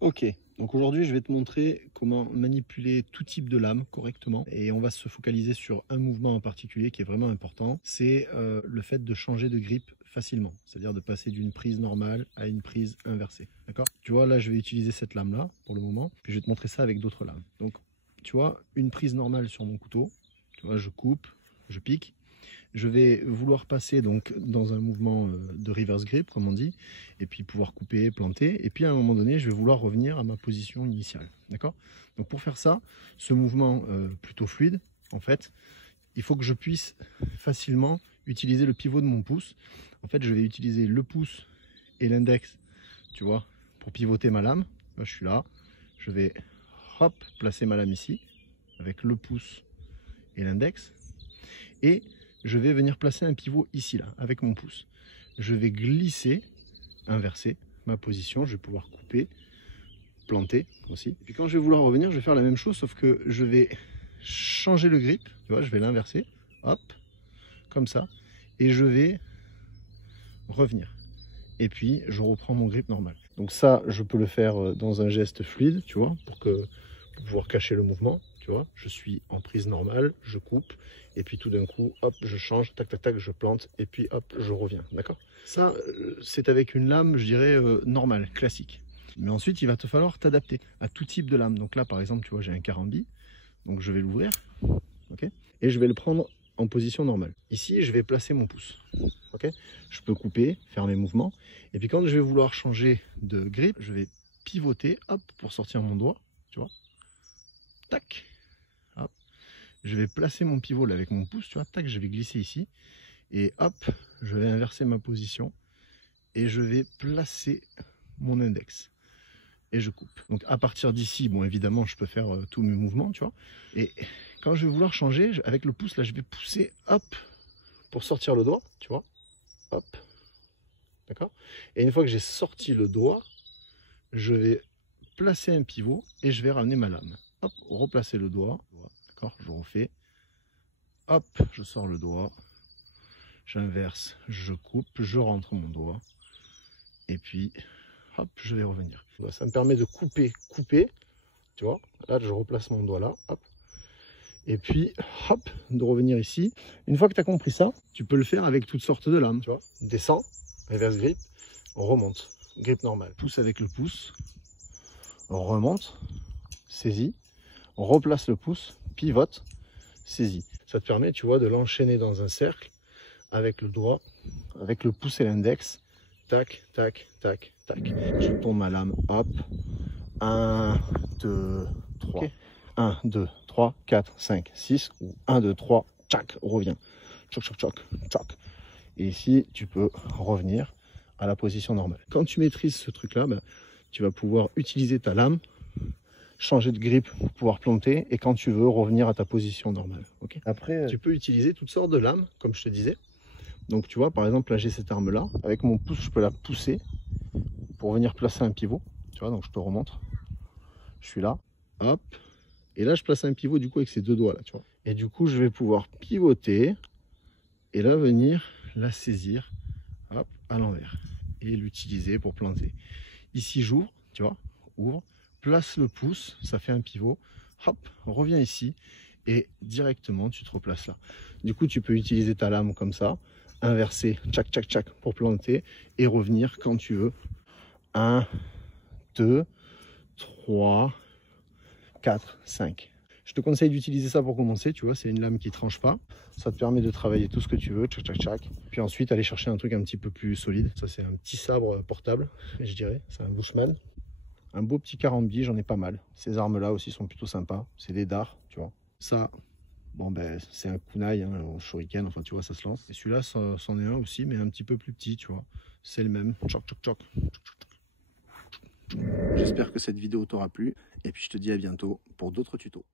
Ok, donc aujourd'hui je vais te montrer comment manipuler tout type de lame correctement et on va se focaliser sur un mouvement en particulier qui est vraiment important, c'est le fait de changer de grip facilement, c'est-à-dire de passer d'une prise normale à une prise inversée, d'accord? Tu vois, là je vais utiliser cette lame là pour le moment, puis je vais te montrer ça avec d'autres lames. Donc tu vois, une prise normale sur mon couteau, tu vois, je coupe, je pique. Je vais vouloir passer donc dans un mouvement de reverse grip, comme on dit, et puis pouvoir couper, planter. Et puis à un moment donné, je vais vouloir revenir à ma position initiale. D'accord? Donc pour faire ça, ce mouvement plutôt fluide, en fait, il faut que je puisse facilement utiliser le pivot de mon pouce. En fait, je vais utiliser le pouce et l'index, tu vois, pour pivoter ma lame. Là, je suis là. Je vais, hop, placer ma lame ici, avec le pouce et l'index. Et je vais venir placer un pivot ici, là, avec mon pouce. Je vais glisser, inverser ma position. Je vais pouvoir couper, planter aussi. Et puis quand je vais vouloir revenir, je vais faire la même chose, sauf que je vais changer le grip. Tu vois, je vais l'inverser. Hop, comme ça. Et je vais revenir. Et puis, je reprends mon grip normal. Donc ça, je peux le faire dans un geste fluide, tu vois, pour pouvoir cacher le mouvement. Tu vois, je suis en prise normale, je coupe, et puis tout d'un coup, hop, je change, tac, tac, tac, je plante, et puis hop, je reviens, d'accord? Ça, c'est avec une lame, je dirais, normale, classique. Mais ensuite, il va te falloir t'adapter à tout type de lame. Donc là, par exemple, tu vois, j'ai un carambi, donc je vais l'ouvrir, ok? Et je vais le prendre en position normale. Ici, je vais placer mon pouce, ok? Je peux couper, faire mes mouvements, et puis quand je vais vouloir changer de grip, je vais pivoter, hop, pour sortir mon doigt, tu vois? Tac! Hop. Je vais placer mon pivot là avec mon pouce, tu vois, tac, je vais glisser ici et hop, je vais inverser ma position et je vais placer mon index et je coupe. Donc à partir d'ici, bon évidemment, je peux faire tous mes mouvements, tu vois. Et quand je vais vouloir changer, avec le pouce là, je vais pousser, hop, pour sortir le doigt, tu vois, hop, d'accord. Et une fois que j'ai sorti le doigt, je vais placer un pivot et je vais ramener ma lame. Hop, replacer le doigt, d'accord, je refais. Hop, je sors le doigt, j'inverse, je coupe, je rentre mon doigt, et puis hop, je vais revenir. Ça me permet de couper, tu vois, là je replace mon doigt là, hop, et puis hop, de revenir ici. Une fois que tu as compris ça, tu peux le faire avec toutes sortes de lames, tu vois, descend, reverse grip, on remonte, grip normal. Pouce avec le pouce, on remonte, saisit, on replace le pouce, pivote, saisit. Ça te permet, tu vois, de l'enchaîner dans un cercle avec le doigt, avec le pouce et l'index, tac, tac, tac, tac. Je tourne ma lame, hop, 1, 2, 3, okay. 1, 2, 3, 4, 5, 6, ou 1, 2, 3, tchac, revient, tchoc, tchoc, tchoc, tchoc. Et ici, tu peux revenir à la position normale. Quand tu maîtrises ce truc-là, ben, tu vas pouvoir utiliser ta lame, changer de grip pour pouvoir planter, et quand tu veux, revenir à ta position normale. Okay. Après, tu peux utiliser toutes sortes de lames, comme je te disais. Donc tu vois, par exemple, là j'ai cette arme là, avec mon pouce je peux la pousser pour venir placer un pivot, tu vois, donc je te remontre, je suis là, hop, et là je place un pivot du coup avec ces deux doigts là, tu vois, et du coup je vais pouvoir pivoter, et là venir la saisir, hop, à l'envers, et l'utiliser pour planter. Ici j'ouvre, tu vois, ouvre, place le pouce, ça fait un pivot, hop, reviens ici, et directement tu te replaces là. Du coup tu peux utiliser ta lame comme ça, inverser, tchac tchac tchac, pour planter et revenir quand tu veux. 1, 2, 3, 4, 5. Je te conseille d'utiliser ça pour commencer, tu vois, c'est une lame qui tranche pas. Ça te permet de travailler tout ce que tu veux, tchac tchac tchac. Puis ensuite aller chercher un truc un petit peu plus solide. Ça c'est un petit sabre portable, je dirais, c'est un Bushman. Un beau petit carambi, j'en ai pas mal. Ces armes là aussi sont plutôt sympas, c'est des dards, tu vois. Ça, bon ben c'est un kunai, hein, au shuriken, enfin tu vois ça se lance. Et celui-là c'en est un aussi, mais un petit peu plus petit, tu vois. C'est le même. Tchoc tchoc tchoc. J'espère que cette vidéo t'aura plu, et puis je te dis à bientôt pour d'autres tutos.